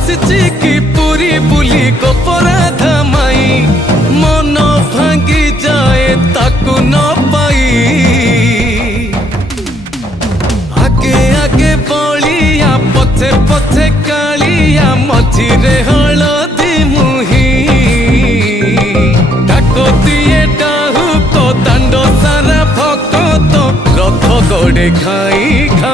बसिची कि पूरी बुली को पराधा माई मन भांगी जाए ताकू न पाई आगे आगे बलिया पथे पथे कालिया मझिरे हलदी मुही डाको दिए डाहु को दांड सारा भक्त रथ गड़े घाई घाई।